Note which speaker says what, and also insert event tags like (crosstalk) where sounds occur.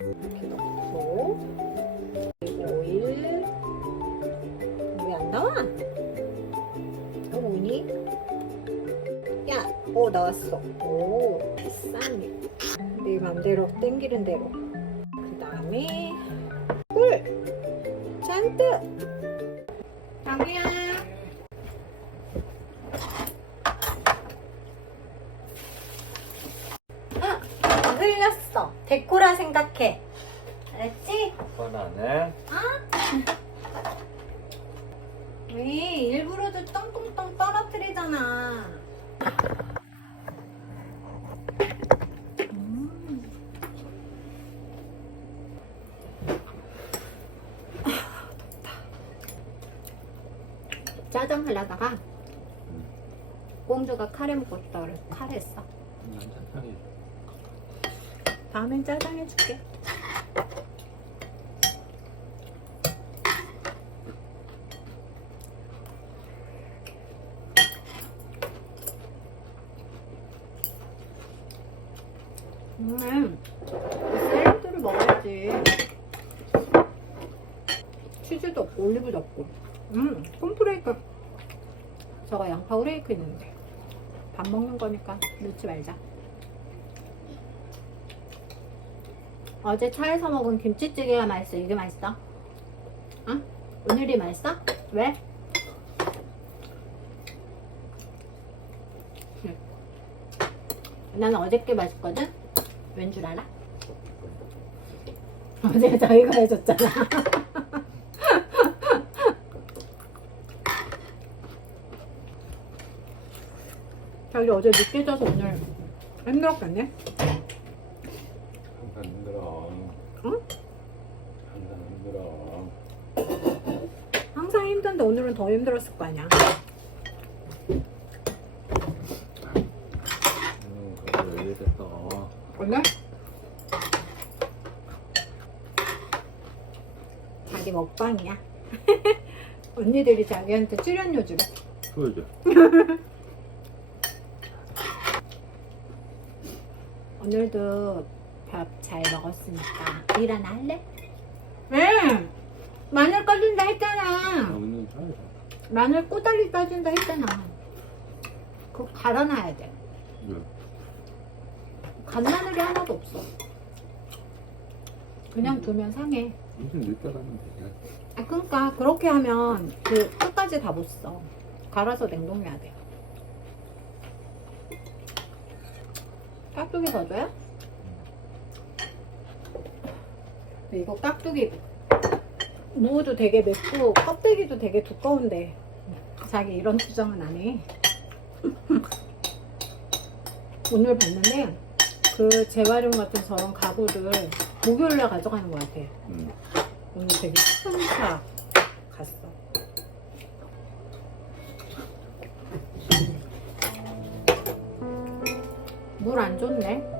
Speaker 1: 이렇게 넣고 오일 왜 안 나와? 너 뭐니? 야! 오 나왔어 오 쌈이 내 맘대로 땡기는 대로 그 다음에 꿀! 잔뜩 강우야 응, 흘렸어. 데코라 생각해. 알았지?
Speaker 2: 해?
Speaker 1: 왜 일부러도 똥똥똥 떨어뜨리잖아. 음. 아, 덥다. 짜장 하려다가 공주가 카레 먹고 싶다 그래서 카레 했어.
Speaker 2: 난 짜장이
Speaker 1: 다음엔 짜장 해줄게. 음, 샐러드를 먹어야지. 치즈도 없고 올리브도 없고. 음, 콘프레이크. 저거 양파 후레이크 있는데. 밥 먹는 거니까 넣지 말자. 어제 차에서 먹은 김치찌개가 맛있어. 이게 맛있어? 응? 오늘이 맛있어? 왜? 응. 나는 어저께 맛있거든? 왠 줄 알아? (laughs) 어제 저희가 해줬잖아. 자기 어제 늦게 자서 오늘 힘들었겠네?
Speaker 2: 항상 힘들어
Speaker 1: 응?
Speaker 2: 항상 힘들어
Speaker 1: 항상 힘든데 오늘은 더 힘들었을 거 아니야.
Speaker 2: 응 그래도 왜 이랬어
Speaker 1: 오늘? 자기 먹방이야. (laughs) 언니들이 자기한테 출연료 주래.
Speaker 2: 보여줘 (laughs)
Speaker 1: 오늘도 밥 잘 먹었으니까 일 하나 할래? 왜? 마늘 까준다 했잖아. 마늘 꼬다리 따준다 했잖아. 그거 갈아놔야 돼.
Speaker 2: 왜?
Speaker 1: 간마늘이 하나도 없어. 그냥 두면 상해.
Speaker 2: 무슨 밀가루는 되냐
Speaker 1: 아, 그러니까 그렇게 하면 그 끝까지 다 못 써. 갈아서 냉동해야 돼. 깍두기 더 줘요? 이거 깍두기 무도 되게 맵고 껍데기도 되게 두꺼운데 자기 이런 투정은 안 해. (laughs) 오늘 봤는데 그 재활용 같은 저런 가구를 목요일날 가져가는 것 같아.
Speaker 2: 응
Speaker 1: 오늘 되게 큰차 갔어. 물 안 좋네.